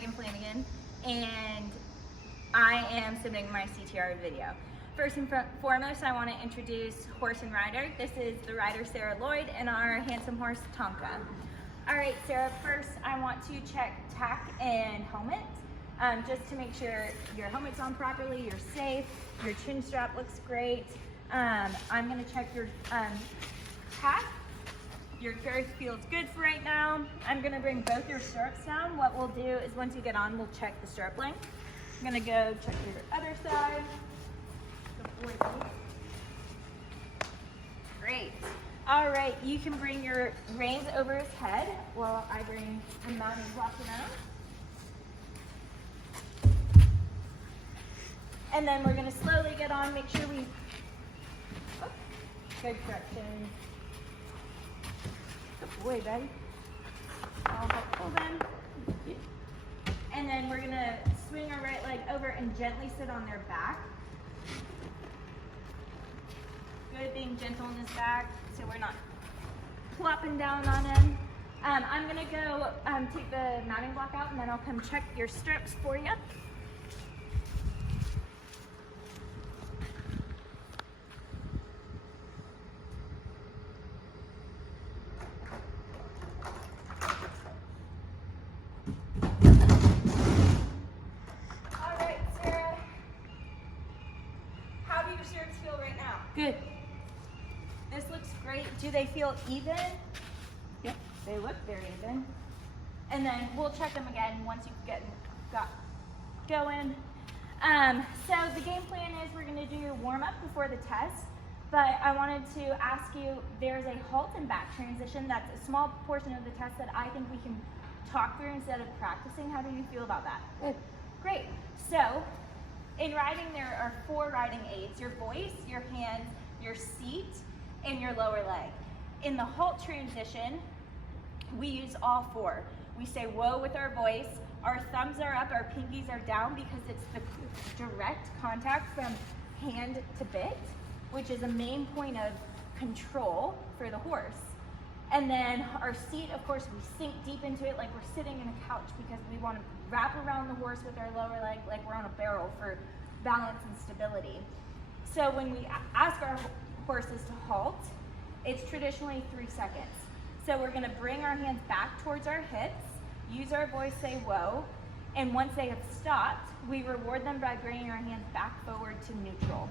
Megan and I am submitting my CTRI video. First and foremost, I want to introduce horse and rider. This is the rider Sarah Lloyd and our handsome horse Tonka. All right, Sarah, first I want to check tack and helmet, just to make sure your helmet's on properly, you're safe, your chin strap looks great. I'm going to check your tack. Your girth feels good for right now. I'm going to bring both your stirrups down. What we'll do is once you get on, we'll check the stirrup length. I'm going to go check your other side. Great. All right, you can bring your reins over his head while I bring the mounting block around. And then we're going to slowly get on, make sure we, good correction. Good boy, buddy. All helpful then. And then we're going to swing our right leg over and gently sit on their back. Good, being gentle in his back so we're not plopping down on him. I'm going to go take the mounting block out and then I'll come check your stirrups for you. Good. This looks great. Do they feel even? Yep. They look very even. And then we'll check them again once you got going. So the game plan is we're going to do your warm-up before the test, but I wanted to ask you, there's a halt and back transition. That's a small portion of the test that I think we can talk through instead of practicing. How do you feel about that? Good. Great. So in riding, there are 4 riding aids: your voice, your hands, your seat, and your lower leg. In the halt transition, we use all 4. We say whoa with our voice, our thumbs are up, our pinkies are down because it's the direct contact from hand to bit, which is a main point of control for the horse. And then our seat, of course, we sink deep into it like we're sitting in a couch because we want to wrap around the horse with our lower leg like we're on a barrel for balance and stability. So when we ask our horses to halt, it's traditionally 3 seconds. So we're going to bring our hands back towards our hips, use our voice, say whoa, and once they have stopped, we reward them by bringing our hands back forward to neutral.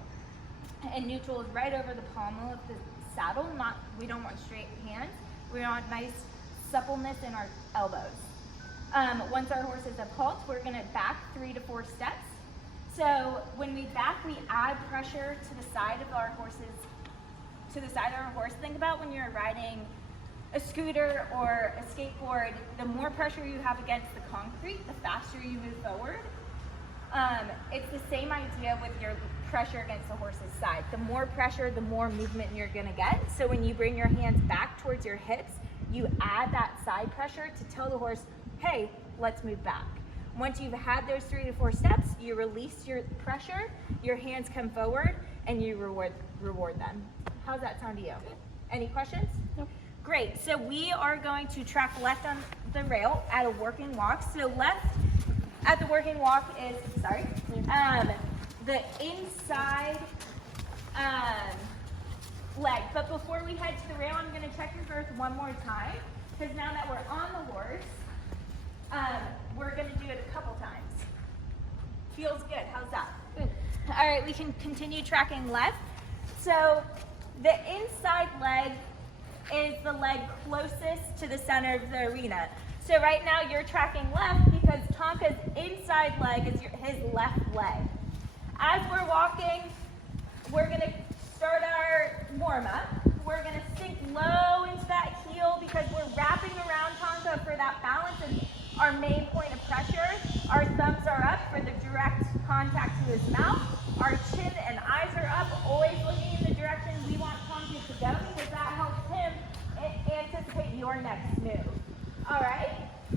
And neutral is right over the pommel of the saddle. We don't want straight hands. We want nice suppleness in our elbows. Once our horses have halt, we're going to back 3 to 4 steps. So when we back, we add pressure to the side of our horse. Think about when you're riding a scooter or a skateboard, the more pressure you have against the concrete, the faster you move forward. It's the same idea with your pressure against the horse's side. The more pressure, the more movement you're gonna get. So when you bring your hands back towards your hips, you add that side pressure to tell the horse, hey, let's move back. Once you've had those 3 to 4 steps, you release your pressure, your hands come forward, and you reward them. How's that sound to you? Any questions? No. Great, so we are going to track left on the rail at a working walk. So left at the working walk is, the inside leg. But before we head to the rail, I'm gonna check your girth one more time, because now that we're on the horse, we're gonna do it a couple times. Feels good, how's that? Good. All right, we can continue tracking left. So the inside leg is the leg closest to the center of the arena. So right now you're tracking left because Tonka's inside leg is his left leg. As we're walking, we're gonna start our warm-up. We're gonna sink low into that heel because we're wrapping around Tonka for that balance and our main point of pressure. Our thumbs are up for the direct contact to his mouth. Our chin and eyes are up, always looking in the direction we want Tonka to go because that helps him anticipate your next move. All right,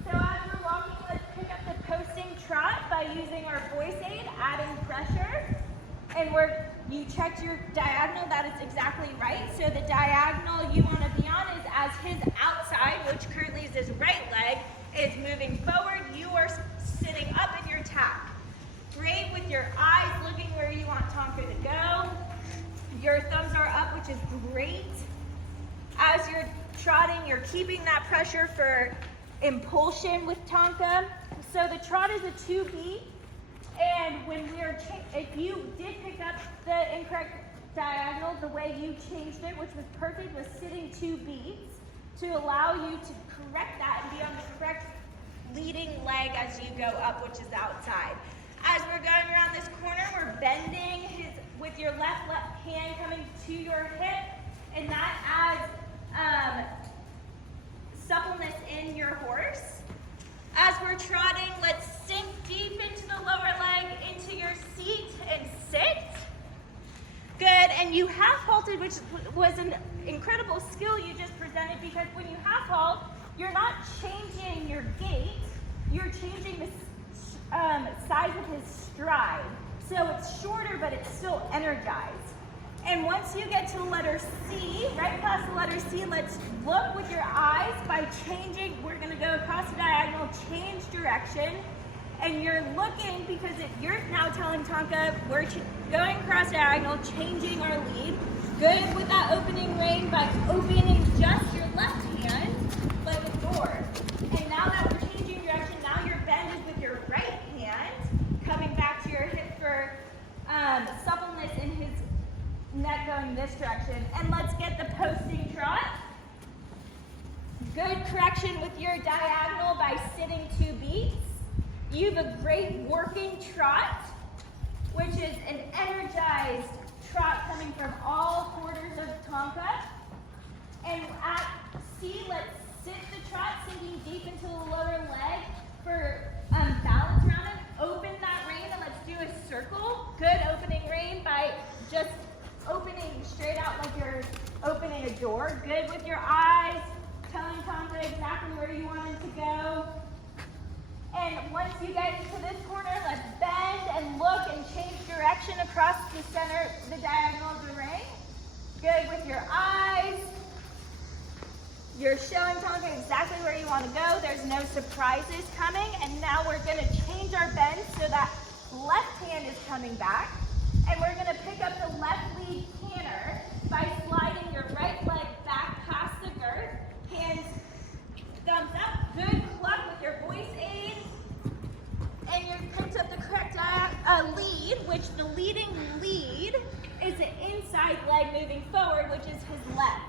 so as we're walking, let's pick up the posting trot by using our voice aid, adding pressure. And you checked your diagonal, that is exactly right. So the diagonal you want to be on is as his outside, which currently is his right leg, is moving forward. You are Your thumbs are up, which is great. As you're trotting, you're keeping that pressure for impulsion with Tonka. So the trot is a 2 beat, and when if you did pick up the incorrect diagonal, the way you changed it, which was perfect, was sitting 2 beats to allow you to correct that and be on the correct leading leg as you go up, which is outside. As we're going around this corner, we're bending with your left hand coming to your hip, and that adds suppleness in your horse. As we're trotting, let's sink deep into the lower leg, into your seat, and sit. Good, and you half halted, which was an incredible skill you just presented, because when you half halt, you're not changing your gait, you're changing the size of his stride. So it's shorter, but it's still energized. And once you get to the letter C, right past the letter C, let's look with your eyes by changing. We're going to go across the diagonal, change direction. And you're looking because you're now telling Tonka, we're going across diagonal, changing our lead. Good with that opening rein by opening just your left hand like a door. And now that we're changing direction, now you're bended with your right hand, coming back to your hip for suppleness in his neck going this direction. And let's get the posting trot. Good correction with your diagonal by sitting 2 beats. You have a great working trot, which is an energized trot coming from all quarters of Tonka. And at C, let's sit the trot, sinking deep into the lower leg for balance around it. Open that rein and let's do a circle. Good opening rein by just opening straight out like you're opening a door. Good with your eyes, telling Tonka exactly where you want him to go. And once you get into this corner, let's bend and look and change direction across the center, the diagonal of the ring. Good with your eyes. You're showing Tonka exactly where you want to go. There's no surprises coming. And now we're going to change our bend so that left hand is coming back. And we're going to pick up the left lead canter by sliding your right leg back past the girth. Hands, thumbs up. Good cluck with your voice aid. And you've picked up the correct lead, which the leading lead is the inside leg moving forward, which is his left.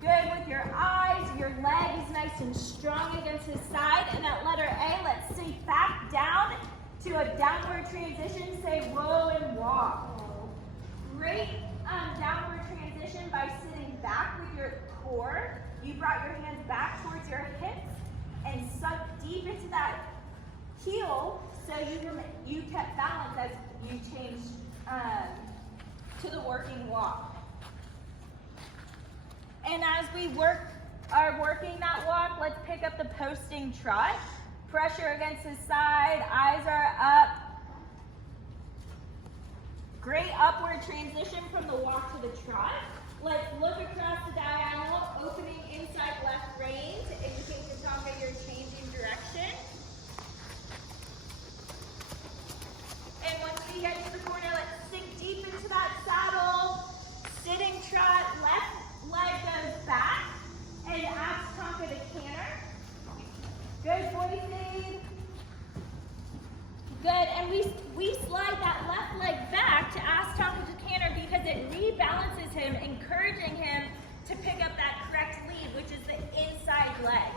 Good with your eyes. Your leg is nice and strong against his side. And at letter A, let's sink back down to a downward transition. Say whoa and walk. Great downward transition by sitting back with your core. You brought your hands back towards your hips and sunk deep into that heel, so you kept balance as you changed to the working walk. And as we are working that walk, let's pick up the posting trot. Pressure against his side, eyes are up. Great upward transition from the walk to the trot. Let's look across the diagonal, opening inside left rein to indicate to Tonka you're changing direction. And once we get to the corner, let's sink deep into that saddle. Sitting trot, left leg goes back and ask Tonka to canter. Good voice aid. Good, and we slide that left leg back to ask Tonka to canter because it rebalances him, encouraging him to pick up that correct lead, which is the inside leg.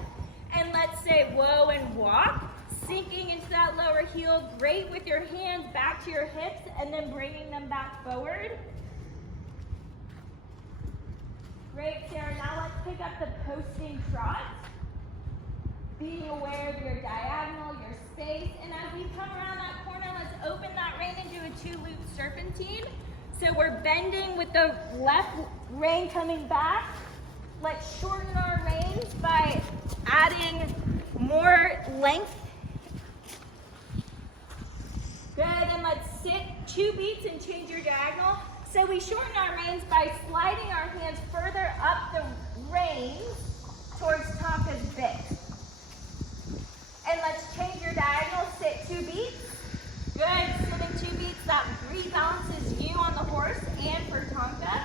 And let's say whoa and walk, sinking into that lower heel, great with your hands back to your hips and then bringing them back forward. Great, Sarah. Now let's pick up the posting trot. Being aware of your diagonal, your space, and as we come around that corner, let's open that rein and do a 2-loop serpentine. So we're bending with the left rein coming back. Let's shorten our reins by adding more length. Good, and let's sit 2 beats and change your diagonal. So we shorten our reins by sliding our hands further up the reins towards Tonka's bit. And let's change your diagonal, sit 2 beats. Good, sitting 2 beats, that rebalances you on the horse and for Tonka.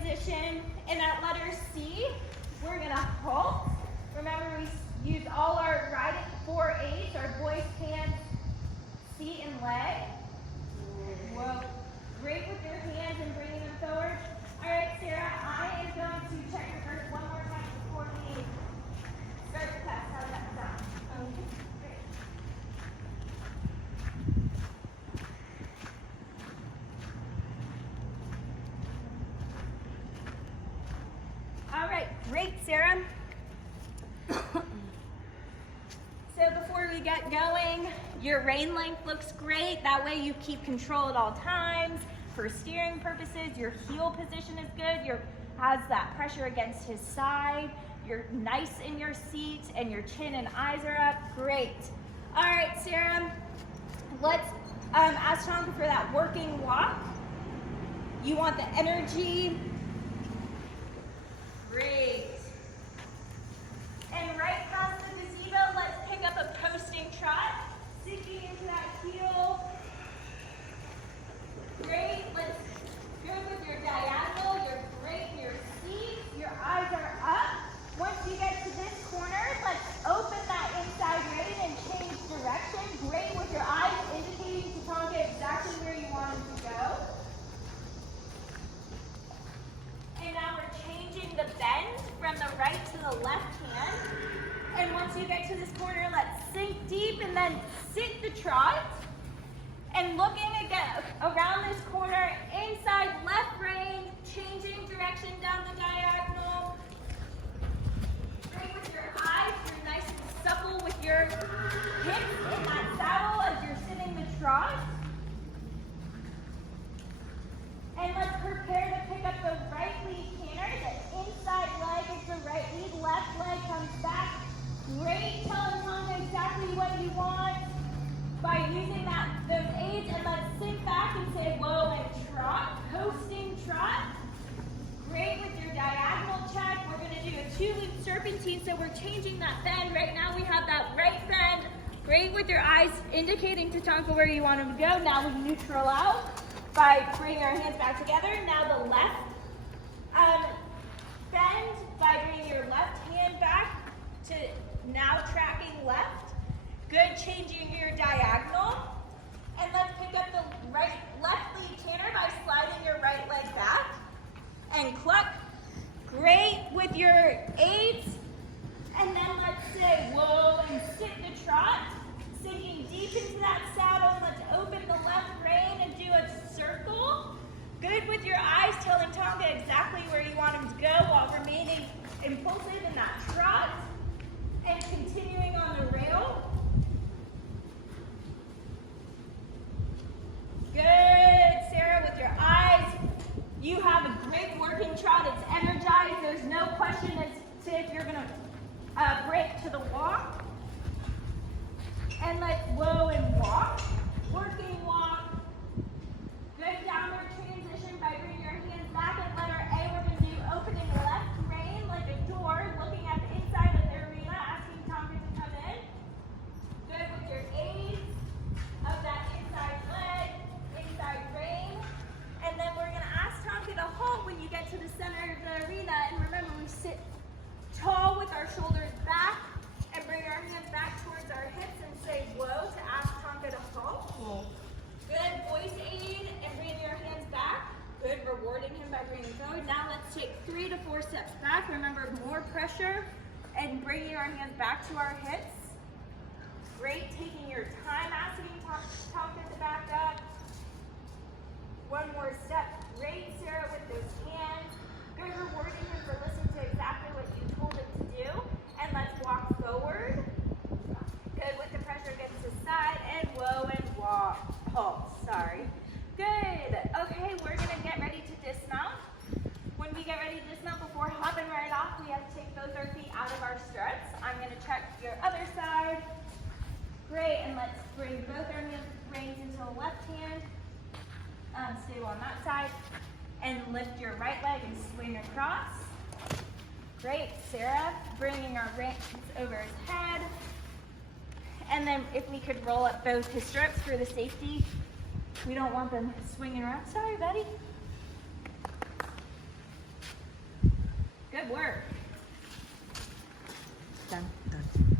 transition. And at letter C, we're gonna halt. Remember, we used all our riding 4 aids, our voice, hands, feet, and leg. Whoa. Great with your hands and bringing them forward. All right, Sarah, I am going to check your first one more time before we start the test. How does that sound? Okay. Great. All right, great, Sarah. So before we get going, your rein length looks great. That way you keep control at all times. For steering purposes, your heel position is good. Has that pressure against his side. You're nice in your seat and your chin and eyes are up. Great. All right, Sarah, let's ask Tonka for that working walk. You want the energy. Great. And right past the gazebo, let's pick up a posting trot. Sinking into that heel. Great. Let's go with your diagonal. You're great in your seat. Your eyes are up. Once you get to this corner, let's open that inside rein and change direction. Great with your eyes indicating to Tonka exactly where you want him to go. And now we're changing the bend from the right to the left hand. And once you get to this corner, let's sink deep and then sit the trot. And looking again around this corner, inside left rein, changing direction down the diagonal. Great with your eyes, you're nice and supple with your hips in that saddle as you're sitting the trot. And let's prepare to pick up the right lead canter. The inside leg is the right lead, left leg comes back. Great, telling Tonka exactly what you want by using those aids, and let's sink back and say whoa and trot, posting trot. Great with your diagonal check. We're going to do a 2-loop serpentine, so we're changing that bend. Right now we have that right bend. Great with your eyes indicating to Tonka where you want him to go. Now we neutral out by bringing our hands back together. Now the left bend by bringing your left hand back to now tracking left. Good, changing your diagonal. And let's pick up the left lead canter by sliding your right leg back. And cluck. Great with your aids. And then let's say whoa and sit the trot. Sinking deep into that saddle. Let's open the left rein and do a circle. Good with your eyes, telling Tonka exactly where you want him to go while remaining impulsive in that trot. And continuing on the rail. Good, Sarah, with your eyes. You have a great working trot. It's energized. There's no question as to if you're going to break to the walk. And let's whoa and walk. Working walk. Good downward transition by bringing your hands back at letter A. We're going to do opening left rein like a door, looking at the inside of the arena, asking Tonka to come in. Good with your aids of that inside leg, inside rein. And then we're going to ask Tonka to halt when you get to the center of the arena. And remember, we sit tall with our shoulders back and bring our hands back towards our hips and say whoa to ask Tonka to halt. Good voice aid and bring your hands back. Good, rewarding him by bringing forward. Now let's take 3 to 4 steps back. Remember, more pressure and bringing our hands back to our hips. Great, taking your time, asking Tonka to back up. One more step. Great, Sarah, with those hands. Good, rewarding him for listening to exactly what you told him to do. And let's walk forward. Good, with the pressure against the side. And whoa and walk. Halt, sorry. Good. Okay, we're going to get ready to dismount. When we get ready to dismount, before hopping right off, we have to take both our feet out of our struts. I'm going to check your other side. Great, and let's bring both our reins into the left hand. Stay on that side. And lift your right leg and swing across. Great, Sarah. Bringing our reins over his head. And then if we could roll up both his stirrups for the safety. We don't want them swinging around. Sorry, buddy. Good work. Done. Done.